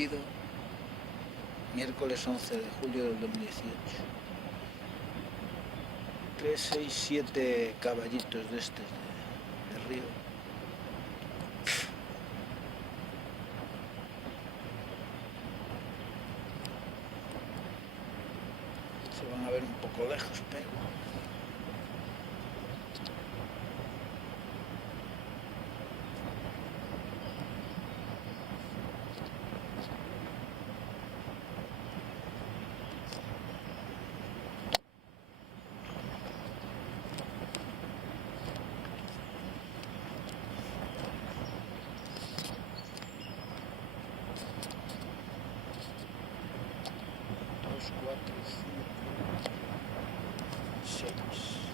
partido miércoles 11 de julio del 2018. 3, 6, 7 caballitos de estos de río. Se van a ver un poco lejos, pero dos, cuatro, cinco, seis.